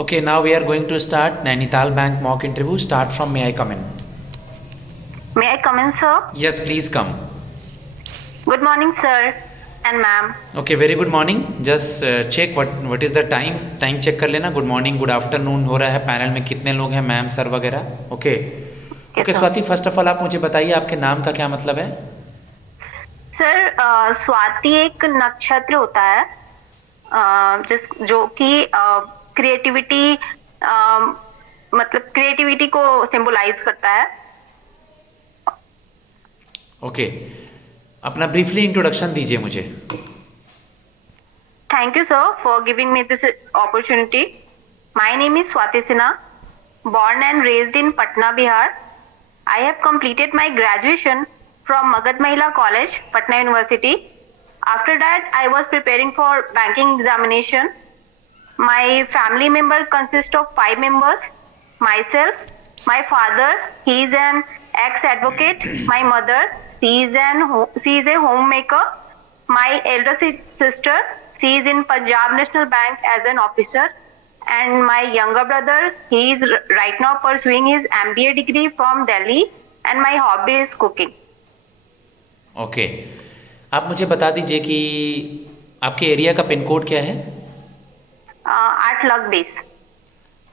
Okay, now we are going to start Nainital Bank mock interview. Start from may I come in? May I come in, sir? Yes, please come. Good morning, sir and ma'am. Okay, very good morning. Just check what is the time. Time check कर लेना. Good morning, good afternoon हो रहा है. Panel में कितने लोग हैं, ma'am sir वगैरह. Okay. Yes, Okay, sir. Swati, first of all आप मुझे बताइए आपके नाम का क्या मतलब है? सर स्वाति एक नक्षत्र होता है जो कि क्रिएटिविटी मतलब क्रिएटिविटी को सिंबलाइज करता है. ओके, अपना ब्रीफली इंट्रोडक्शन दीजिए मुझे. Thank you, sir, for giving me this opportunity. My name is Swati Sinha, born and raised in Patna, Bihar. I have completed my graduation from Magad Mahila College, Patna University. After that, I was preparing for banking examination. My family member consists of 5 members. Myself, my father, he is an ex-advocate. My mother, she is a homemaker. My elder sister, she is in Punjab National Bank as an officer. And my younger brother, he is right now pursuing his MBA degree from Delhi. And my hobby is cooking. Okay, आप मुझे बता दीजिए कि आपके area का pin code क्या है? 8 lakh 20.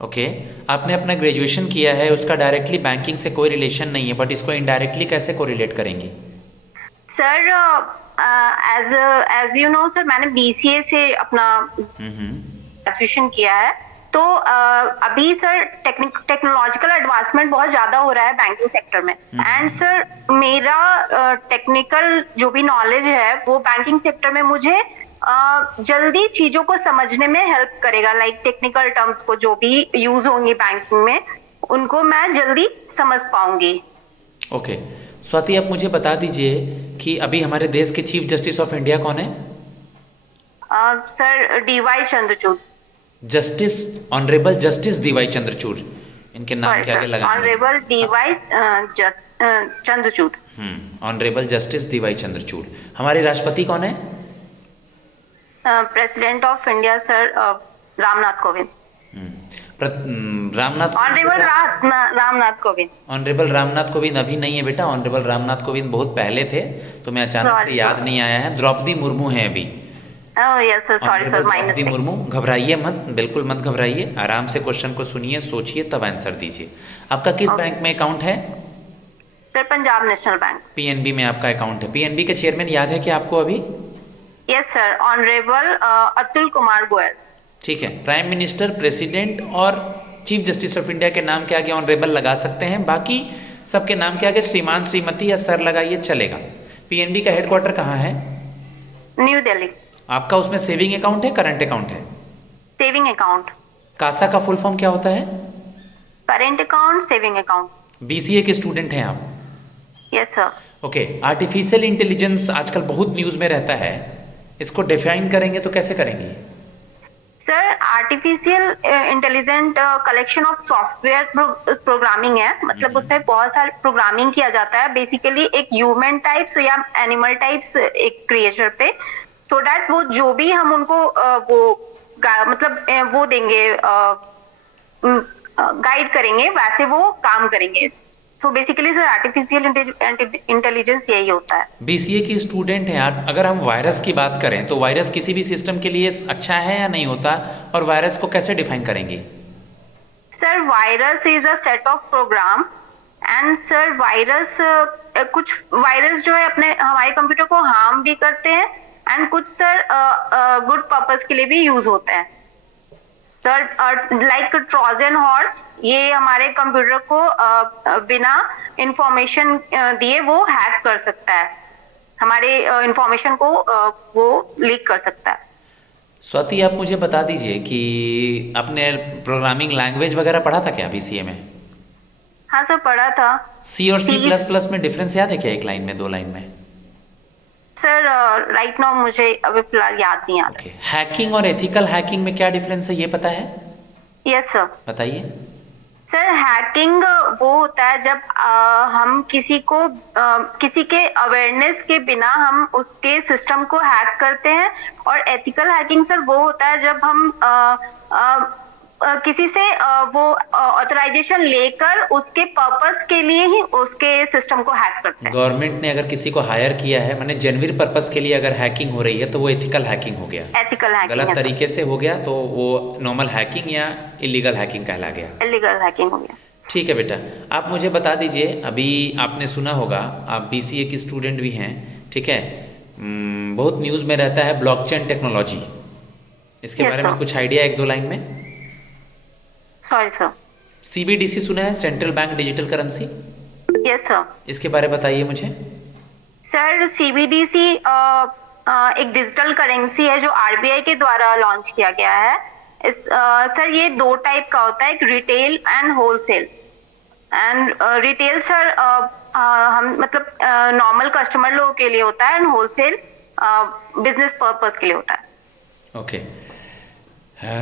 Okay, आपने अपना ग्रेजुएशन किया है, उसका डायरेक्टली बैंकिंग से कोई रिलेशन नहीं है, बट इसको इनडायरेक्टली कैसे कोरिलेट करेंगे? Sir as you know sir, मैंने BCA से अपना ग्रेजुएशन किया है. तो अभी सर टेक्नोलॉजिकल एडवांसमेंट बहुत ज्यादा हो रहा है बैंकिंग सेक्टर में. एंड सर मेरा टेक्निकल जो भी नॉलेज है वो बैंकिंग सेक्टर में मुझे जल्दी चीजों को समझने में हेल्प करेगा. लाइक टेक्निकल टर्म्स को जो भी यूज होंगी बैंकिंग में, उनको मैं जल्दी समझ पाऊंगी. ओके, स्वाति आप मुझे बता दीजिए कि अभी हमारे देश के चीफ जस्टिस ऑफ इंडिया कौन है? Sir DY Chandrachud. Justice, honourable justice DY Chandrachud, इनके नाम के आगे लगाएंगे. Honourable DY Chandrachud. Honourable justice DY Chandrachud. हमारे राष्ट्रपति कौन है? President of India sir Ramnath Kovind. Ramnath Ramnath Kovind. Honourable Ramnath Kovind अभी नहीं है बेटा. ऑनरेबल रामनाथ कोविंद बहुत पहले थे, तो मैं अचानक से याद नहीं आया है. द्रौपदी मुर्मू हैं अभी. Yes sir, sorry sir, Droupadi Murmu. घबराइए मत, बिल्कुल मत घबराइए. आराम से क्वेश्चन को सुनिए, सोचिए, तब आंसर दीजिए. आपका किस बैंक में अकाउंट है? Sir Punjab national bank. PNB में आपका अकाउंट है. PNB के चेयरमैन याद है कि आपको अभी? Yes sir, honourable Atul Kumar Goyal. ठीक है. प्राइम मिनिस्टर, प्रेसिडेंट और चीफ जस्टिस ऑफ इंडिया के नाम के आगे ऑनरेबल लगा सकते हैं. बाकी सबके नाम के आगे श्रीमान, श्रीमती या सर लगाइए, चलेगा. PNB का हेडक्वार्टर कहाँ है? न्यू दिल्ली. आपका उसमें सेविंग अकाउंट है, करंट अकाउंट है? Saving account. कासा का फुल फॉर्म क्या होता है? Current account saving account. BCA के स्टूडेंट हैं आप? Yes sir. Okay, artificial intelligence आजकल बहुत न्यूज में रहता है, इसको डिफाइन करेंगे तो कैसे करेंगे? Sir artificial intelligent collection of software programming है. मतलब उसमें बहुत सारे प्रोग्रामिंग किया जाता है बेसिकली एक ह्यूमन टाइप्स या एनिमल टाइप्स एक क्रिएचर पे, सो दैट वो जो भी हम उनको मतलब वो देंगे, गाइड करेंगे, वैसे वो काम करेंगे. तो बेसिकली सर आर्टिफिशियल इंटेलिजेंस यही होता है. BCA की स्टूडेंट हैं आप. अगर हम वायरस की बात करें तो वायरस किसी भी सिस्टम के लिए अच्छा है या नहीं होता, और वायरस को कैसे डिफाइन करेंगे? Sir virus is a set of program. And sir virus कुछ वायरस जो है अपने हमारे कंप्यूटर को हार्म भी करते हैं, एंड कुछ सर गुड पर्पस के लिए भी यूज होते हैं. सर लाइक ट्रोजन हॉर्स, ये हमारे कंप्यूटर को बिना इंफॉर्मेशन दिए वो हैक कर सकता है, हमारे इंफॉर्मेशन को वो लीक कर सकता है. स्वाति आप मुझे बता दीजिए कि आपने प्रोग्रामिंग लैंग्वेज वगैरह पढ़ा था क्या BCA में? हाँ सर, पढ़ा था. C और C++ में डिफरेंस याद है क्या, एक लाइन में, 2 लाइन में? सर राइट नाउ मुझे अभी फिलहाल याद नहीं आ रहा. हैकिंग और एथिकल हैकिंग में क्या डिफरेंस है, ये पता है? Yes sir. बताइए. सर हैकिंग वो होता है जब हम किसी के अवेयरनेस के बिना हम उसके सिस्टम को हैक करते हैं. और एथिकल हैकिंग सर वो होता है जब हम किसी से वो ऑथराइजेशन लेकर उसके पर्पस के लिए ही उसके सिस्टम को हैक करते हैं। गवर्नमेंट ने अगर किसी को हायर किया है, माने जेन्युइन पर्पस के लिए अगर हैकिंग हो रही है तो वो एथिकल हैकिंग हो गया, एथिकल हैकिंग गलत तरीके से हो गया तो वो नॉर्मल हैकिंग या इलीगल हैकिंग कहला गया। इलीगल हैकिंग हो गया। ठीक है बेटा, आप मुझे बता दीजिए, अभी आपने सुना होगा, आप BCA की स्टूडेंट भी हैं, ठीक है, बहुत न्यूज़ में रहता है ब्लॉकचेन टेक्नोलॉजी, इसके Yes, बारे में sir. कुछ आइडिया एक दो लाइन में? Sorry sir. CBDC सुना है, central bank digital currency, yes sir. इसके बारे में बताइए मुझे। सर CBDC एक डिजिटल करेंसी है जो RBI के द्वारा लॉन्च किया गया है। सर ये दो टाइप का होता है, एक retail and wholesale. And retail sir हम मतलब नॉर्मल कस्टमर लोगों के लिए होता है, एंड होलसेल बिजनेस पर्पस के लिए होता है। ओके,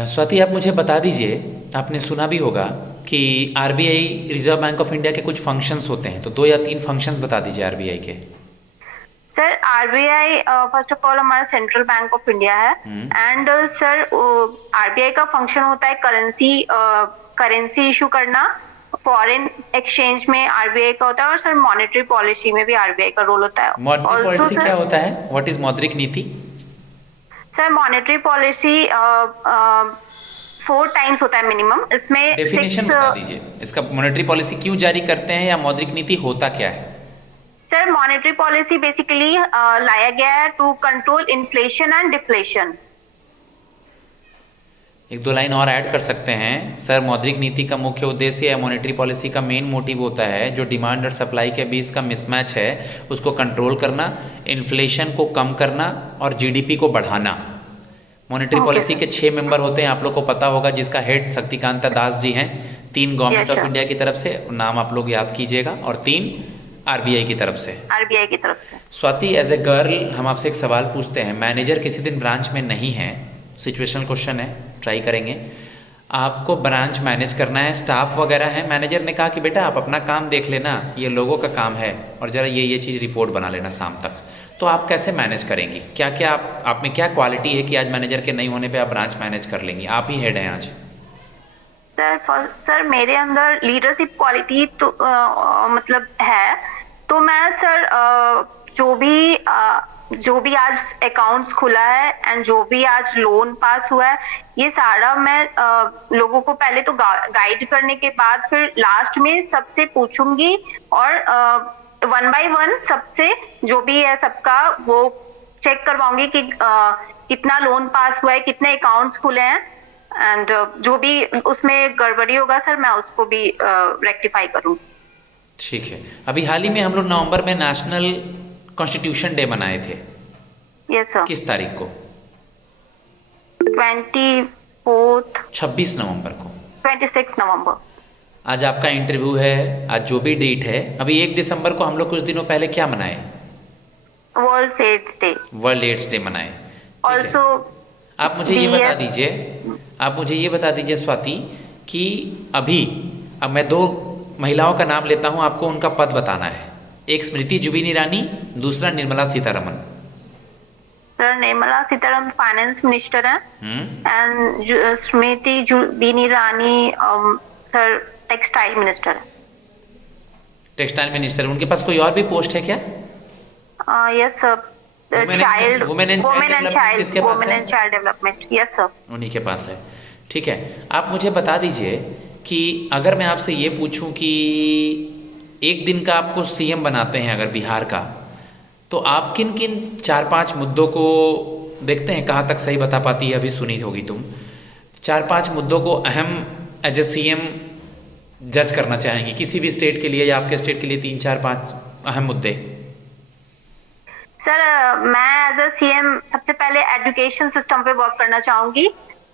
स्वाति आप मुझे बता दीजिए, आपने सुना भी होगा कि RBI reserve bank of India के कुछ फंक्शंस होते हैं, तो 2 या 3 फंक्शंस बता दीजिए RBI के। Sir RBI first of all हमारा सेंट्रल बैंक ऑफ इंडिया है, एंड सर RBI का फंक्शन होता है करेंसी इशू करना, फॉरेन एक्सचेंज में RBI का होता है, और सर मॉनेटरी पॉलिसी में भी RBI का रोल होता है। मॉनेटरी पॉलिसी क्या होता है? व्हाट इज मौद्रिक नीति? सर मॉनेटरी पॉलिसी 4 टाइम्स होता है मिनिमम, इसमें डेफिनेशन बता दीजिए इसका, मॉनेटरी पॉलिसी क्यों जारी करते हैं या मौद्रिक नीति होता क्या है? सर मॉनेटरी पॉलिसी बेसिकली लाया गया है to control inflation and deflation. एक दो लाइन और ऐड कर सकते हैं सर। मौद्रिक नीति का मुख्य उद्देश्य या मॉनेटरी पॉलिसी का मेन मोटिव होता है जो डिमांड और सप्लाई के बीच का मिसमैच है उसको कंट्रोल करना, इन्फ्लेशन को कम करना और GDP को बढ़ाना। मॉनेटरी पॉलिसी के 6 मेंबर होते हैं, आप लोग को पता होगा, जिसका हेड शक्तिकांता दास जी हैं। 3 गवर्नमेंट ऑफ इंडिया की तरफ से, नाम आप लोग याद कीजिएगा, और 3 RBI की तरफ से। RBI की तरफ से। स्वाति एज ए गर्ल हम आपसे एक सवाल पूछते हैं, मैनेजर किसी दिन ब्रांच में नहीं है, सिचुएशनल क्वेश्चन है, ट्राई करेंगे, आपको ब्रांच मैनेज करना है, स्टाफ वगैरह है, मैनेजर ने कहा कि बेटा आप अपना काम देख लेना, ये लोगों का काम है, और ज़रा ये चीज़ रिपोर्ट बना लेना शाम तक, तो आप कैसे मैनेज करेंगी? क्या क्या आप में क्या क्वालिटी है कि आज मैनेजर के नहीं होने पे आप ब्रांच मैनेज कर लेंगी? आप ही हेड हैं आज। सर मेरे अंदर लीडरशिप क्वालिटी तो मतलब है, तो मैं सर जो भी आज अकाउंट्स खुला है एंड जो भी आज लोन पास हुआ है, ये सारा मैं लोगों को पहले तो गाइड करने के बाद फिर लास्ट में सबसे पूछूंगी, और 1 by 1 सबसे जो भी है सबका वो चेक करवाऊंगी कि कितना लोन पास हुआ है, कितने अकाउंट्स खुले हैं, एंड जो भी उसमें गड़बड़ी होगा सर मैं उसको भी रेक्टिफाई करूंगी। ठीक है, अभी हाल ही में हम लोग नवंबर में नेशनल कॉन्स्टिट्यूशन डे मनाए थे। Yes sir. किस तारीख को? 26 नवंबर को। 26 नवंबर। आज आपका इंटरव्यू है, आज जो भी डेट है, अभी 1 दिसंबर को हम लोग कुछ दिनों पहले क्या मनाए? World AIDS Day. World AIDS Day मनाए। ऑल्सो आप मुझे ये बता दीजिए स्वाति कि अब मैं 2 महिलाओं का नाम लेता हूं, आपको उनका पद बताना है। एक स्मृति जुबिन ईरानी, दूसरा Nirmala Sitharaman. Sir Nirmala Sitharaman finance minister है, and Smriti Zubin Irani sir textile minister है। टेक्सटाइल मिनिस्टर, उनके पास कोई और भी पोस्ट है क्या? Yes sir, child women and child development. Yes sir, उन्हीं के पास है। ठीक है, आप मुझे बता दीजिए कि अगर मैं आपसे ये पूछूं कि एक दिन का आपको CM बनाते हैं अगर बिहार का, तो आप किन किन 4-5 मुद्दों को देखते हैं, कहाँ तक सही बता पाती है, अभी सुनी होगी तुम, 4-5 मुद्दों को अहम एज ए CM जज करना चाहेंगी किसी भी स्टेट के लिए, या आपके स्टेट के लिए 3-4-5 अहम मुद्दे? सर मैं एज ए CM सबसे पहले एजुकेशन सिस्टम पे वर्क करना चाहूंगी।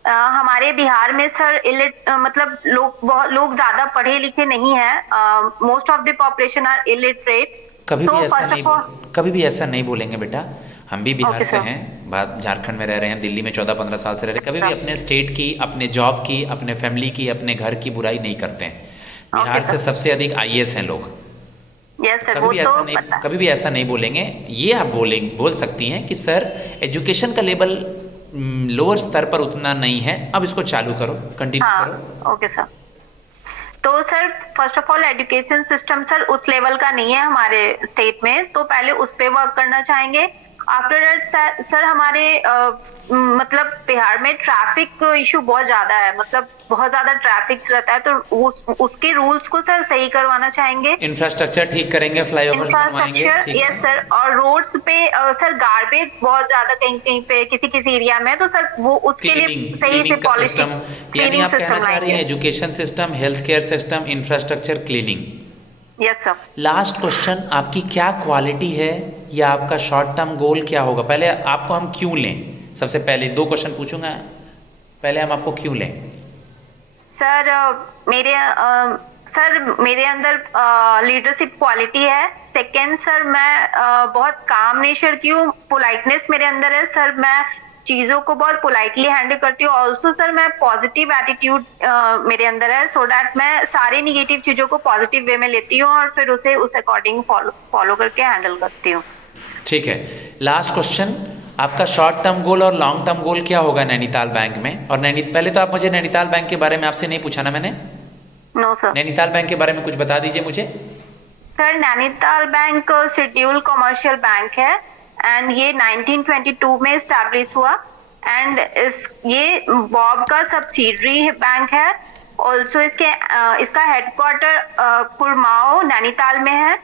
हमारे बिहार में सर मतलब लोग ज्यादा पढ़े लिखे नहीं हैं, most of the population are illiterate. कभी भी ऐसा नहीं बोलेंगे बेटा, हम भी बिहार से हैं, बात झारखंड में रह रहे हैं, दिल्ली में 14-15 साल से रह रहे हैं, कभी भी अपने स्टेट की, अपने जॉब की, अपने फैमिली की, अपने घर की बुराई नहीं करते हैं। बिहार से सबसे अधिक IAS हैं लोग। यस सर, कभी भी ऐसा नहीं बोलेंगे। ये आप बोल सकती हैं कि सर एजुकेशन का लेवल लोअर स्तर पर उतना नहीं है। अब इसको चालू करो, कंटिन्यू करो। हाँ ओके सर। तो sir first of all education system sir उस लेवल का नहीं है हमारे स्टेट में, तो पहले उस पे वर्क करना चाहेंगे। आफ्टर दैट सर हमारे मतलब बिहार में ट्रैफिक इशू बहुत ज्यादा है, मतलब बहुत ज्यादा ट्रैफिक रहता है, तो उसके रूल्स को सर सही करवाना चाहेंगे। इंफ्रास्ट्रक्चर ठीक करेंगे, फ्लाईओवर्स बनवाएंगे। इंफ्रास्ट्रक्चर यस सर, और रोड्स पे सर गार्बेज बहुत ज्यादा कहीं कहीं पे किसी किसी एरिया में, तो सर वो उसके लिए सही से पॉलिसी यानी आप कहना चाह रही हैं education system, health care system, infrastructure, cleaning. Yes sir. Last question, आपकी क्या क्वालिटी है या आपका शॉर्ट टर्म गोल क्या होगा? पहले आपको हम क्यों लें, सबसे पहले 2 क्वेश्चन पूछूंगा, पहले हम आपको क्यों लें? सर मेरे अंदर लीडरशिप क्वालिटी है। सेकेंड सर मैं बहुत काम नेचर की हूँ, पोलाइटनेस मेरे अंदर है सर, मैं चीज़ों को बहुत पोलाइटली हैंडल करती हूँ। ऑल्सो सर मैं पॉजिटिव एटीट्यूड मेरे अंदर है, सो दैट मैं सारे निगेटिव चीज़ों को पॉजिटिव वे में लेती हूँ और फिर उसे उस अकॉर्डिंग फॉलो करके हैंडल करती हूँ। ठीक है, लास्ट क्वेश्चन, आपका शॉर्ट टर्म गोल और लॉन्ग टर्म गोल क्या होगा नैनीताल बैंक में? और पहले तो आप मुझे नैनीताल बैंक के बारे में आपसे नहीं पूछा ना मैंने। No sir. नैनीताल बैंक के बारे में कुछ बता दीजिए मुझे। Sir Nainital bank schedule commercial bank है एंड ये 1922 में स्टैब्लिश हुआ एंड ये बॉब का सब्सिडरी बैंक है। ऑल्सो इसका हेडक्वार्टर कुरमाओ नैनीताल में है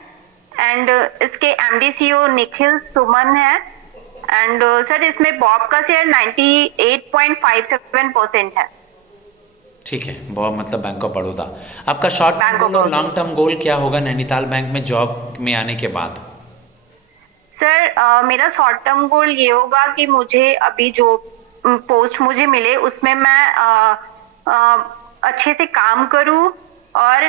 एंड इसके एमडी सीईओ निखिल सुमन है एंड सर इसमें बॉब का शेयर 98.57% है। ठीक है, बॉब मतलब बैंक ऑफ बड़ौदा। आपका शॉर्ट टर्म गोल और लॉन्ग टर्म गोल क्या होगा नैनीताल बैंक में जॉब में आने के बाद? सर मेरा शॉर्ट टर्म गोल ये होगा कि मुझे अभी जो पोस्ट मुझे मिले उसमें मैं अच्छे से काम करूं और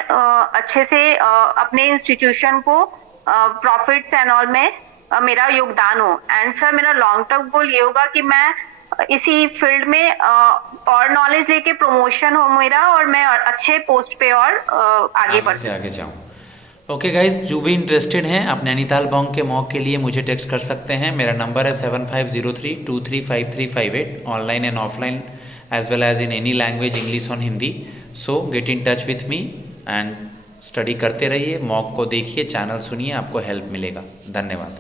अच्छे से अपने इंस्टीट्यूशन को प्रॉफिट्स एंड ऑल में मेरा योगदान हो। एंड सर मेरा लॉन्ग टर्म गोल ये होगा कि मैं इसी फील्ड में और नॉलेज लेके प्रमोशन हो मेरा और मैं अच्छे पोस्ट पे और आगे जाऊं। ओके गाइज, जो भी इंटरेस्टेड हैं आप नैनीताल बैंक के मॉक के लिए मुझे टेक्स्ट कर सकते हैं। मेरा नंबर है 7503235358, online and offline as well as in any language, English और Hindi. So get in touch with me and study करते रहिए, मॉक को देखिए, चैनल सुनिए, आपको हेल्प मिलेगा। धन्यवाद।